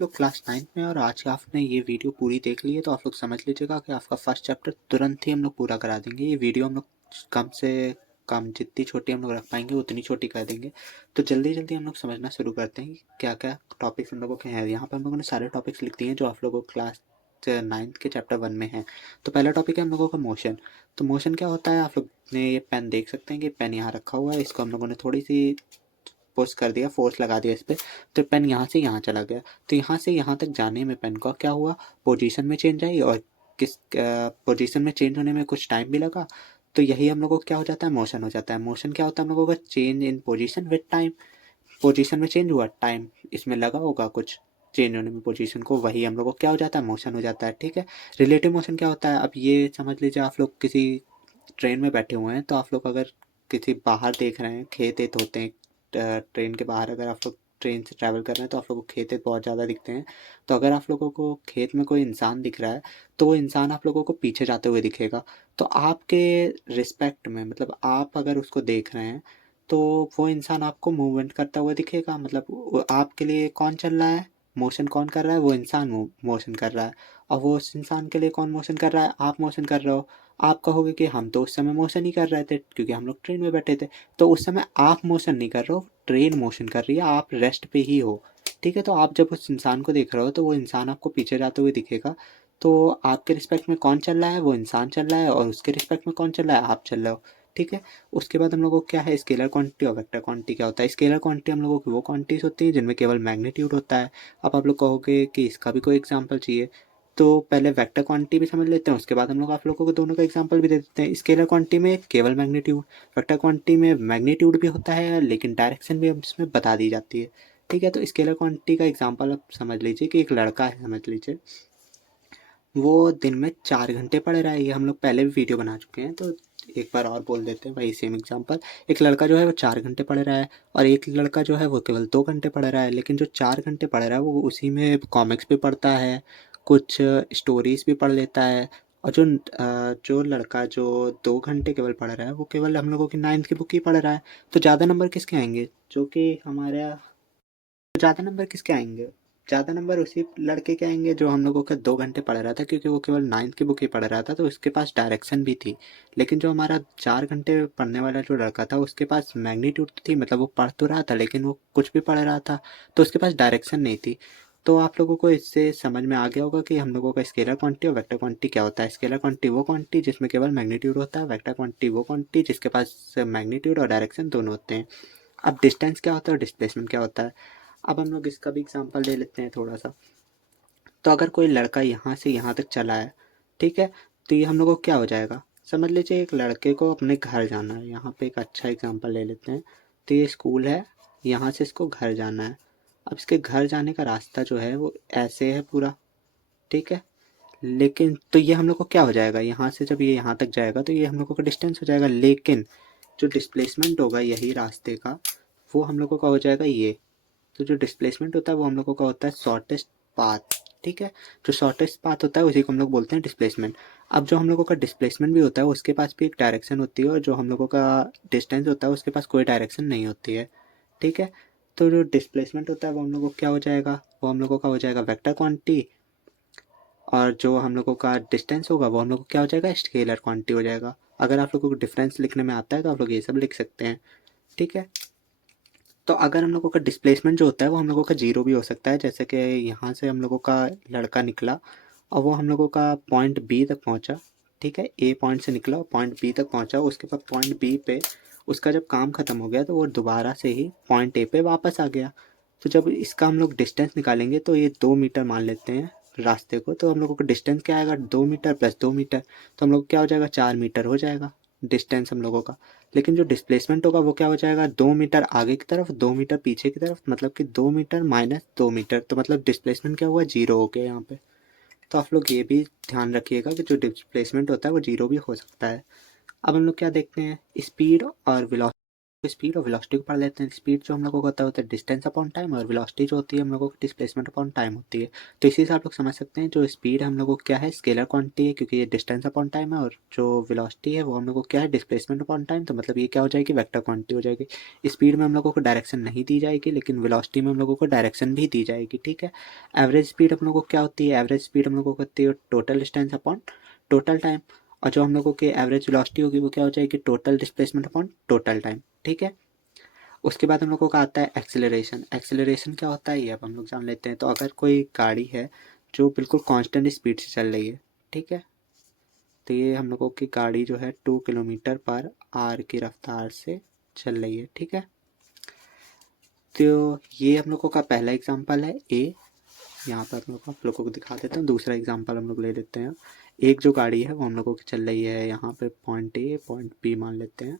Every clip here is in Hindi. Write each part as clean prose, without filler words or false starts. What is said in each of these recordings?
लोग क्लास 9th में और आज आपने ये वीडियो पूरी देख ली है तो आप लोग समझ लीजिएगा कि आपका फर्स्ट चैप्टर तुरंत ही हम लोग पूरा करा देंगे। ये वीडियो हम लोग कम से कम जितनी छोटी हम लोग रख पाएंगे उतनी छोटी कर देंगे। तो जल्दी जल्दी हम लोग समझना शुरू करते हैं कि क्या क्या टॉपिक्स हम लोगों के हैं। यहाँ पर हम लोगों ने सारे टॉपिक्स लिख दिए हैं जो आप लोगों को क्लास 9th के चैप्टर 1 में है। तो पहला टॉपिक है हम लोगों का मोशन। तो मोशन क्या होता है, आप लोग ने ये पेन देख सकते हैं कि पेन यहाँ रखा हुआ है, इसको हम लोगों ने थोड़ी सी पुश कर दिया, फोर्स लगा दिया इस पर, तो पेन यहाँ से यहाँ चला गया। तो यहाँ से यहाँ तक जाने में पेन का क्या हुआ, पोजीशन में चेंज आई, और किस पोजीशन में चेंज होने में कुछ टाइम भी लगा। तो यही हम लोगों को क्या हो जाता है, मोशन हो जाता है। मोशन क्या होता है हम लोगों का, change in position with time. Position में चेंज हुआ, टाइम इसमें लगा होगा कुछ चेंज होने में पोजीशन को, वही हम लोग को क्या हो जाता है, मोशन हो जाता है। ठीक है। रिलेटिव मोशन क्या होता है, अब ये समझ लीजिए आप लोग किसी ट्रेन में बैठे हुए हैं, तो आप लोग अगर किसी बाहर देख रहे हैं, खेत वेत होते हैं ट्रेन के बाहर, अगर आप लोग ट्रेन से ट्रैवल कर रहे हैं तो आप लोगों को खेत वेत बहुत ज़्यादा दिखते हैं। तो अगर आप लोगों को खेत में कोई इंसान दिख रहा है तो वो इंसान आप लोगों को पीछे जाते हुए दिखेगा। तो आपके रिस्पेक्ट में, मतलब आप अगर उसको देख रहे हैं तो वो इंसान आपको मूवमेंट करता हुआ दिखेगा। मतलब आपके लिए कौन चल रहा है, मोशन कौन कर रहा है, वो इंसान मोशन कर रहा है। और वो उस इंसान के लिए कौन मोशन कर रहा है, आप मोशन कर रहे हो। आप कहोगे कि हम तो उस समय मोशन ही कर रहे थे क्योंकि हम लोग ट्रेन में बैठे थे। तो उस समय आप मोशन नहीं कर रहे हो, ट्रेन मोशन कर रही है, आप रेस्ट पे ही हो। ठीक है। तो आप जब उस इंसान को देख रहे हो तो वो इंसान आपको पीछे जाते हुए दिखेगा। तो आपके रिस्पेक्ट में कौन चल रहा है, वो इंसान चल रहा है, और उसके रिस्पेक्ट में कौन चल रहा है, आप चल रहे हो। ठीक है। उसके बाद हम लोगों को क्या है, स्केलर क्वांटिटी और वेक्टर क्वांटिटी क्या होता है। स्केलर क्वांटिटी हम लोगों की वो क्वांटिटीज होती है जिनमें केवल मैग्नीट्यूड होता है। अब आप लोग कहोगे कि इसका भी कोई एग्जांपल चाहिए, तो पहले वेक्टर क्वांटिटी भी समझ लेते हैं, उसके बाद हम लोग आप लोगों को दोनों का एग्जांपल भी दे देते हैं। स्केलर क्वांटिटी में केवल मैग्नीट्यूड, वेक्टर क्वांटिटी में मैग्नीट्यूड भी होता है लेकिन डायरेक्शन भी इसमें बता दी जाती है। ठीक है। तो स्केलर क्वांटिटी का एग्जांपल आप समझ लीजिए कि एक लड़का है, समझ लीजिए वो दिन में 4 घंटे पढ़ रहा है। ये हम लोग पहले भी वीडियो बना चुके हैं, तो एक बार और बोल देते हैं भाई सेम एग्जांपल। एक लड़का जो है वो 4 घंटे पढ़ रहा है, और एक लड़का जो है वो केवल 2 घंटे पढ़ रहा है। लेकिन जो 4 घंटे पढ़ रहा है वो उसी में कॉमिक्स भी पढ़ता है, कुछ स्टोरीज भी पढ़ लेता है। और जो लड़का जो 2 घंटे केवल पढ़ रहा है वो केवल हम लोगों की 9th की बुक ही पढ़ रहा है। तो ज़्यादा नंबर किसके आएंगे, जो कि हमारे ज़्यादा नंबर किसके आएंगे, ज़्यादा नंबर उसी लड़के के आएंगे जो हम लोगों का 2 घंटे पढ़ रहा था, क्योंकि वो केवल 9th की बुक ही पढ़ रहा था तो उसके पास डायरेक्शन भी थी। लेकिन जो हमारा 4 घंटे पढ़ने वाला जो लड़का था उसके पास मैग्नीट्यूड थी, मतलब वो पढ़ तो रहा था लेकिन वो कुछ भी पढ़ रहा था, तो उसके पास डायरेक्शन नहीं थी। तो आप लोगों को इससे समझ में आ गया होगा कि हम लोगों का स्केलर क्वांटिटी और वेक्टर क्वांटिटी क्या होता है। स्केलर क्वांटिटी वो क्वांटिटी जिसमें केवल मैग्नीट्यूड होता है, वेक्टर क्वांटिटी वो क्वांटिटी जिसके पास मैग्नीट्यूड और डायरेक्शन दोनों होते हैं। अब डिस्टेंस क्या होता है और डिस्प्लेसमेंट क्या होता है, अब हम लोग इसका भी एग्जांपल ले लेते हैं थोड़ा सा। तो अगर कोई लड़का यहाँ से यहाँ तक चला है, ठीक है, तो ये हम लोग को क्या हो जाएगा, समझ लीजिए एक लड़के को अपने घर जाना है। यहाँ पे एक अच्छा एग्जांपल ले लेते हैं। तो ये स्कूल है, यहाँ से इसको घर जाना है। अब इसके घर जाने का रास्ता जो है वो ऐसे है पूरा, ठीक है। लेकिन तो ये हम लोग को क्या हो जाएगा, यहाँ से जब ये यहाँ तक जाएगा तो ये हम लोगों का डिस्टेंस हो जाएगा। लेकिन जो डिस्प्लेसमेंट होगा यही रास्ते का, वो हम लोगों का हो जाएगा ये। तो जो डिस्प्लेसमेंट होता है वो हम लोगों का होता है शॉर्टेस्ट पाथ। ठीक है। जो शॉर्टेस्ट पाथ होता है उसी को हम लोग बोलते हैं डिस्प्लेसमेंट। अब जो हम लोगों का डिस्प्लेसमेंट भी होता है उसके पास भी एक डायरेक्शन होती है, और जो हम लोगों का डिस्टेंस होता है उसके पास कोई डायरेक्शन नहीं होती है। ठीक है। तो जो डिस्प्लेसमेंट होता है वो हम लोगों को क्या हो जाएगा, वो हम लोगों का हो जाएगा वेक्टर क्वांटिटी, और जो हम लोगों का डिस्टेंस होगा वो हम लोग को क्या हो जाएगा, स्केलर क्वांटिटी हो जाएगा। अगर आप लोगों को डिफरेंस लिखने में आता है तो आप लोग ये सब लिख सकते हैं। ठीक है। तो अगर हम लोगों का डिस्प्लेसमेंट जो होता है वो हम लोगों का जीरो भी हो सकता है, जैसे कि यहाँ से हम लोगों का लड़का निकला और वो हम लोगों का पॉइंट बी तक पहुँचा। ठीक है। ए पॉइंट से निकला और पॉइंट बी तक पहुँचा, उसके बाद पॉइंट बी पे उसका जब काम ख़त्म हो गया तो वो दोबारा से ही पॉइंट ए पे वापस आ गया। तो जब इसका हम लोग डिस्टेंस निकालेंगे तो ये 2 मीटर मान लेते हैं रास्ते को, तो हम लोगों का डिस्टेंस क्या आएगा, 2 मीटर प्लस 2 मीटर, तो हम लोग क्या हो जाएगा, 4 मीटर हो जाएगा डिस्टेंस हम लोगों का। लेकिन जो डिस्प्लेसमेंट होगा वो क्या हो जाएगा, 2 मीटर आगे की तरफ 2 मीटर पीछे की तरफ, मतलब कि 2 मीटर माइनस 2 मीटर, तो मतलब डिस्प्लेसमेंट क्या हुआ, जीरो हो गया यहाँ पे। तो आप लोग ये भी ध्यान रखिएगा कि जो डिस्प्लेसमेंट होता है वो जीरो भी हो सकता है। अब हम लोग क्या देखते हैं, स्पीड और वेलोसिटी। स्पीड और वेलोसिटी को पढ़ लेते हैं। स्पीड जो हम लोगों को होता है डिस्टेंस अपॉन टाइम, और वेलोसिटी जो होती है हम लोगों की डिस्प्लेसमेंट अपॉन टाइम होती है। तो इसी से आप लोग समझ सकते हैं जो स्पीड हम लोगों को क्या है, स्केलर क्वांटिटी है, क्योंकि ये डिस्टेंस अपॉन टाइम है, और जो वेलोसिटी है वो हम लोगों को क्या है, डिस्प्लेसमेंट अपॉन टाइम। तो मतलब ये क्या हो जाएगी, वेक्टर क्वांटिटी हो जाएगी। स्पीड में हम लोगों को डायरेक्शन नहीं दी जाएगी, लेकिन वेलोसिटी में हम लोगों को डायरेक्शन भी दी जाएगी। ठीक है। एवरेज स्पीड हम लोगों को क्या होती है, एवरेज स्पीड हम लोगों को होती है total distance upon total time. और जो हम लोगों की एवरेज वेलोसिटी होगी वो क्या हो जाएगी, total displacement upon total time. ठीक है। उसके बाद हम लोगों का आता है एक्सेलरेशन। एक्सेलरेशन क्या होता है ये अब हम लोग जान लेते हैं। तो अगर कोई गाड़ी है जो बिल्कुल कांस्टेंट स्पीड से चल रही है, ठीक है, तो ये हम लोगों की गाड़ी जो है 2 किलोमीटर पर आवर की रफ्तार से चल रही है। ठीक है। तो ये हम लोगों का पहला एग्जाम्पल है ए। यहाँ पर आप लोगों को दिखा देते हैं। दूसरा एग्जाम्पल हम लोग ले लेते हैं। एक जो गाड़ी है वो हम लोगों की चल रही है यहाँ पे पॉइंट ए पॉइंट बी मान लेते हैं।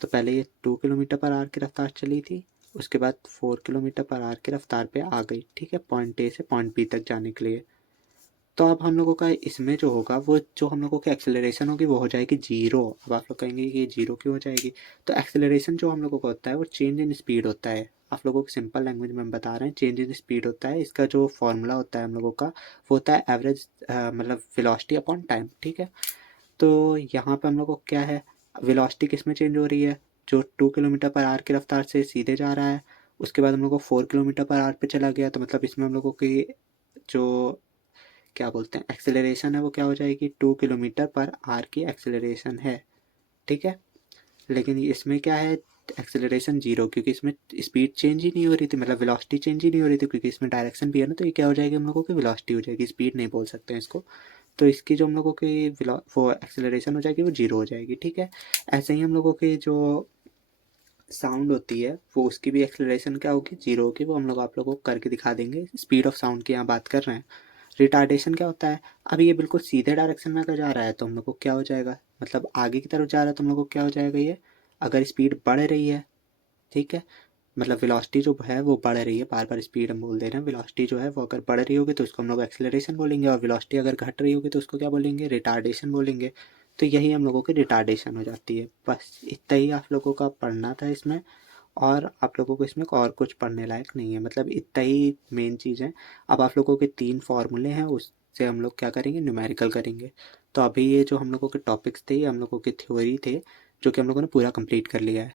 तो पहले ये 2 किलोमीटर पर आवर की रफ्तार चली थी, उसके बाद 4 किलोमीटर पर आवर की रफ्तार पे आ गई। ठीक है, पॉइंट ए से पॉइंट बी तक जाने के लिए। तो अब हम लोगों का इसमें जो होगा वो जो हम लोगों की एक्सेलरेशन होगी वो हो जाएगी जीरो। अब आप लोग कहेंगे कि ये जीरो क्यों हो जाएगी। तो एक्सेलरेशन जो हम लोगों को होता है वो चेंज इन स्पीड होता है। आप लोगों को सिंपल लैंग्वेज में हम बता रहे हैं, चेंज इन स्पीड होता है। इसका जो फॉर्मूला होता है हम लोगों का वो होता है एवरेज मतलब वेलोसिटी अपॉन टाइम। ठीक है। तो यहाँ पे हम लोग को क्या है, वेलोसिटी किस में चेंज हो रही है, जो 2 किलोमीटर पर आवर की रफ्तार से सीधे जा रहा है, उसके बाद हम लोग को 4 किलोमीटर पर आवर पे चला गया। तो मतलब इसमें हम लोगों की जो क्या बोलते हैं एक्सेलरेशन है वो क्या हो जाएगी, 2 किलोमीटर पर आवर की एक्सेलरेशन है। ठीक है। लेकिन इसमें क्या है, एक्सेलरेशन जीरो, क्योंकि इसमें स्पीड चेंज ही नहीं हो रही थी, मतलब वेलोसिटी चेंज ही नहीं हो रही थी, क्योंकि इसमें डायरेक्शन भी है ना। तो ये क्या हो जाएगी हम लोगों की वेलोसिटी हो जाएगी, स्पीड नहीं बोल सकते हैं इसको। तो इसकी जो हम लोगों की वो एक्सेलरेशन हो जाएगी वो जीरो हो जाएगी। ठीक है। ऐसे ही हम लोगों की जो साउंड होती है वो उसकी भी एक्सेलरेशन क्या होगी, जीरो होगी। वो हम लोग आप लोगों को करके दिखा देंगे। स्पीड ऑफ साउंड की यहाँ बात कर रहे हैं। रिटार्डेशन क्या होता है, अभी ये बिल्कुल सीधे डायरेक्शन में अगर जा रहा है तो हम लोग को क्या हो जाएगा, मतलब आगे की तरफ जा रहा है तो हम लोग को क्या हो जाएगा, ये अगर स्पीड बढ़ रही है, ठीक है, मतलब वेलोसिटी जो है वो बढ़ रही है, बार बार स्पीड हम बोल दे रहे हैं, वेलोसिटी जो है वो अगर बढ़ रही होगी तो उसको हम लोग एक्सेलरेशन बोलेंगे, और वेलोसिटी अगर घट रही होगी तो उसको क्या बोलेंगे, रिटार्डेशन बोलेंगे। तो यही हम लोगों की रिटार्डेशन हो जाती है। बस इतना ही आप लोगों का पढ़ना था इसमें, और आप लोगों को इसमें और कुछ पढ़ने लायक नहीं है, मतलब इतना ही मेन चीज़ है। अब आप लोगों के 3 फॉर्मूले हैं, उससे हम लोग क्या करेंगे, न्यूमेरिकल करेंगे। तो अभी ये जो हम लोगों के टॉपिक्स थे ये हम लोगों की थ्योरी थे, जो कि हम लोगों ने पूरा कंप्लीट कर लिया है।